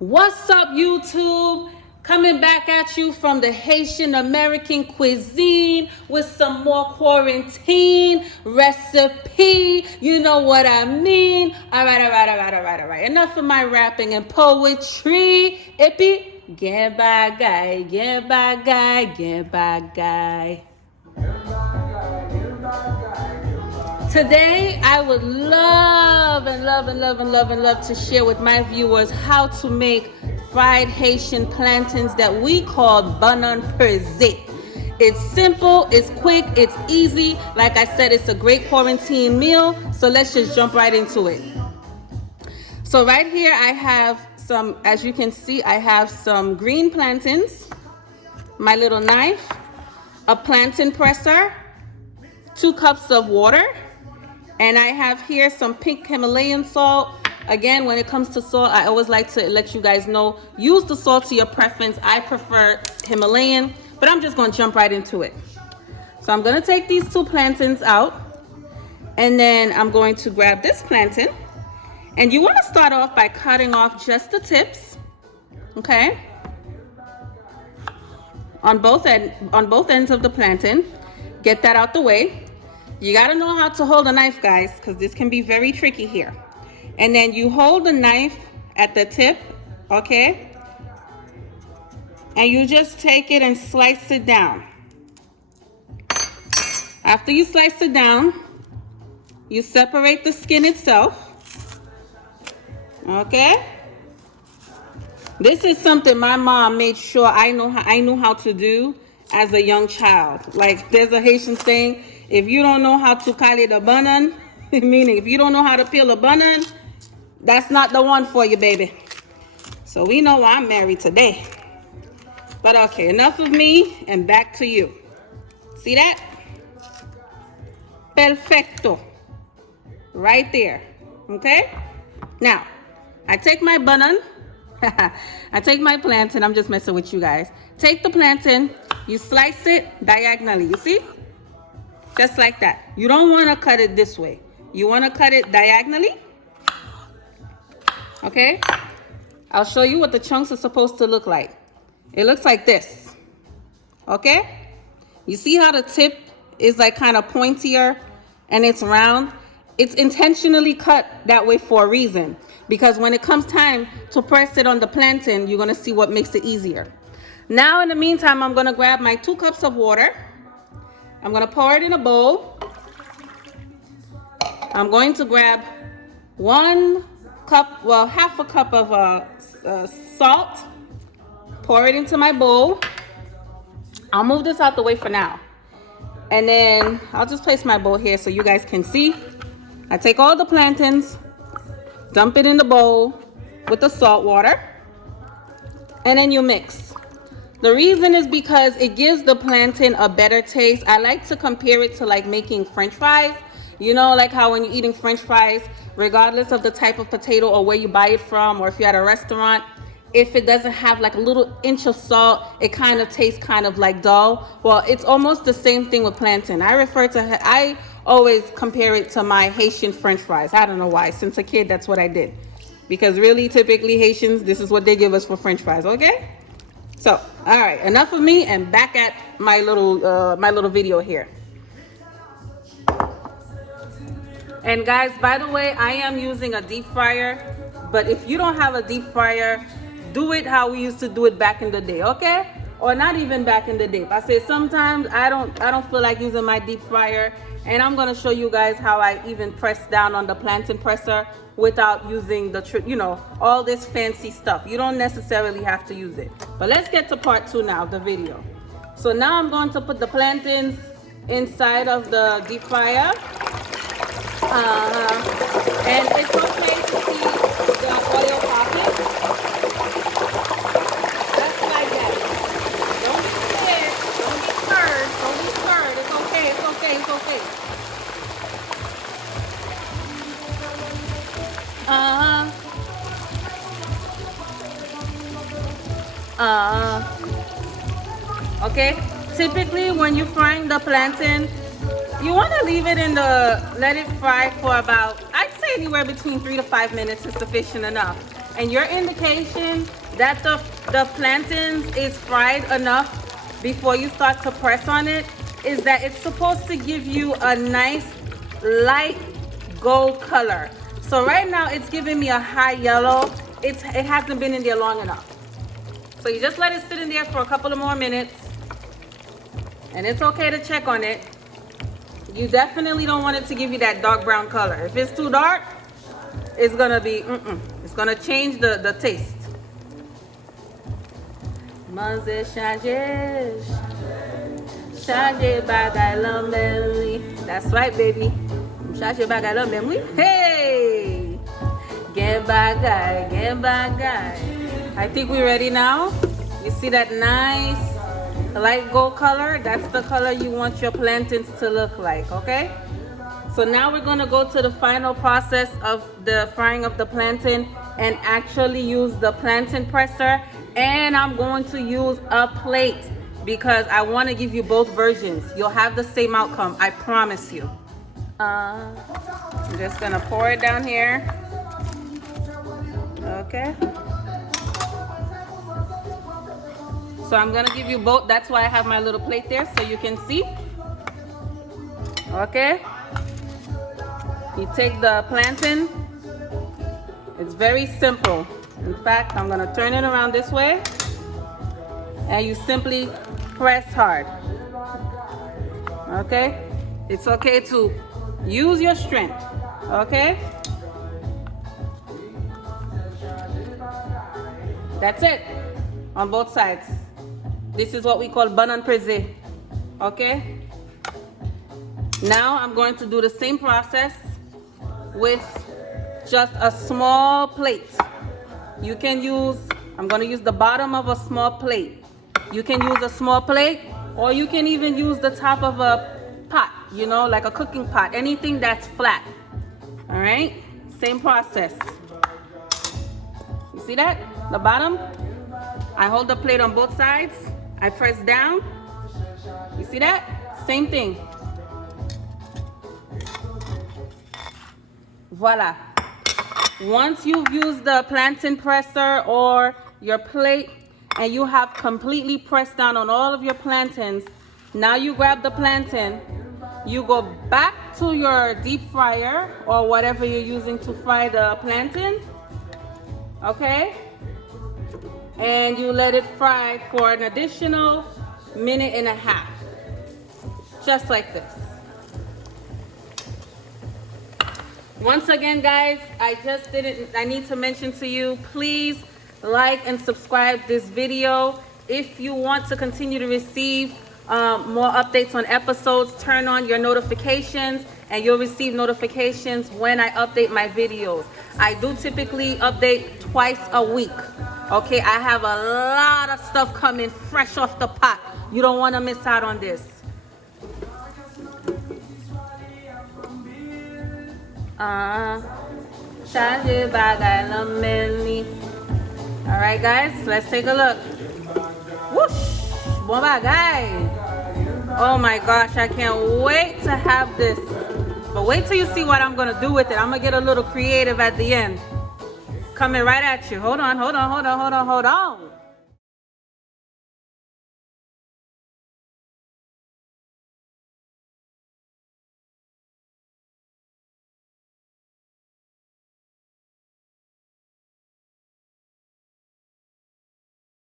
What's up, YouTube? Coming back at you from the Haitian American cuisine with some more quarantine recipe. You know what I mean? All right. Enough of my rapping and poetry. Epi, get by guy. Today, I would love to share with my viewers how to make fried Haitian plantains that we call Bannan Peze. It's simple, it's quick, it's easy. Like I said, it's a great quarantine meal. So let's just jump right into it. So right here, I have some, as you can see, I have some green plantains, my little knife, a plantain presser, 2 cups of water, and I have here some pink Himalayan salt. Again, when it comes to salt, I always like to let you guys know, use the salt to your preference. I prefer Himalayan, but I'm just going to jump right into it. So I'm going to take these 2 plantains out, and then I'm going to grab this plantain. And you want to start off by cutting off just the tips, okay? On both ends of the plantain. Get that out the way. You got to know how to hold a knife, guys, because this can be very tricky here. And then you hold the knife at the tip, okay? And you just take it and slice it down. After you slice it down, you separate the skin itself, okay? This is something my mom made sure I knew how to do as a young child. Like, there's a Haitian saying, if you don't know how to cale the banan, meaning if you don't know how to peel a banan, that's not the one for you, baby. So we know I'm married today. But okay, enough of me and back to you. See that? Perfecto. Right there. Okay? Now, I take my banan. I take my plantain. I'm just messing with you guys. Take the plantain. You slice it diagonally. You see? Just like that. You don't want to cut it this way. You want to cut it diagonally. Okay? I'll show you what the chunks are supposed to look like. It looks like this. Okay? You see how the tip is like kind of pointier and it's round? It's intentionally cut that way for a reason. Because when it comes time to press it on the plantain, you're going to see what makes it easier. Now, in the meantime, I'm going to grab my 2 cups of water. I'm going to pour it in a bowl. I'm going to grab 1 cup, well, half a cup of salt. Pour it into my bowl. I'll move this out the way for now. And then I'll just place my bowl here so you guys can see. I take all the plantains, dump it in the bowl with the salt water, and then you mix. The reason is because it gives the plantain a better taste. I like to compare it to like making French fries. You know, like how when you're eating French fries, regardless of the type of potato or where you buy it from, or if you're at a restaurant, if it doesn't have like a little inch of salt, it kind of tastes kind of like dull. Well, it's almost the same thing with plantain. I always compare it to my Haitian French fries. I don't know why. Since a kid, that's what I did. Because really, typically Haitians, this is what they give us for French fries, okay? So, all right, enough of me and back at my little video here. And guys, by the way, I am using a deep fryer, but if you don't have a deep fryer, do it how we used to do it back in the day, okay? Or not even back in the day. I say sometimes I don't feel like using my deep fryer, and I'm gonna show you guys how I even press down on the plantain presser without using the, all this fancy stuff. You don't necessarily have to use it. But let's get to part 2 now of the video. So now I'm going to put the plantains inside of the deep fryer. And it's okay to see the oil popping. Just like that. Don't be scared. Don't be scared. It's okay. Okay. Typically, when you're frying the plantain, you want to leave it let it fry for about, I'd say anywhere between 3 to 5 minutes is sufficient enough. And your indication that the plantains is fried enough before you start to press on it is that it's supposed to give you a nice light gold color. So right now it's giving me a high yellow. It hasn't been in there long enough. So you just let it sit in there for a couple of more minutes. And it's okay to check on it. You definitely don't want it to give you that dark brown color. If it's too dark, it's gonna be, it's gonna change the taste. That's right, baby. Hey! Get bagay. I think we're ready now. You see that nice light gold color? That's the color you want your plantains to look like, okay? So now we're gonna go to the final process of the frying of the plantain and actually use the plantain presser. And I'm going to use a plate because I want to give you both versions. You'll have the same outcome, I promise you. I'm just gonna pour it down here. Okay. So I'm gonna give you both. That's why I have my little plate there so you can see. Okay. You take the plantain. It's very simple. In fact, I'm gonna turn it around this way and you simply press hard. Okay? It's okay to use your strength. Okay? That's it on both sides. This is what we call Bannan Peze. Okay? Now I'm going to do the same process with just a small plate. You can use, I'm going to use the bottom of a small plate. You can use a small plate or you can even use the top of a pot, you know, like a cooking pot, anything that's flat. All right? Same process. You see that? The bottom? I hold the plate on both sides. I press down. You see that? Same thing. Voila. Once you've used the plantain presser or your plate and you have completely pressed down on all of your plantains, now you grab the plantain, you go back to your deep fryer or whatever you're using to fry the plantain, okay? And you let it fry for an additional minute and a half, just like this. Once again, guys, I need to mention to you, please like and subscribe this video. If you want to continue to receive more updates on episodes, turn on your notifications and you'll receive notifications when I update my videos. I do typically update twice a week. Okay, I have a lot of stuff coming fresh off the pot. You don't want to miss out on this. Alright guys, let's take a look. Whoosh! Bon bagay! Oh my gosh, I can't wait to have this. But wait till you see what I'm gonna do with it. I'm gonna get a little creative at the end. Coming right at you. Hold on.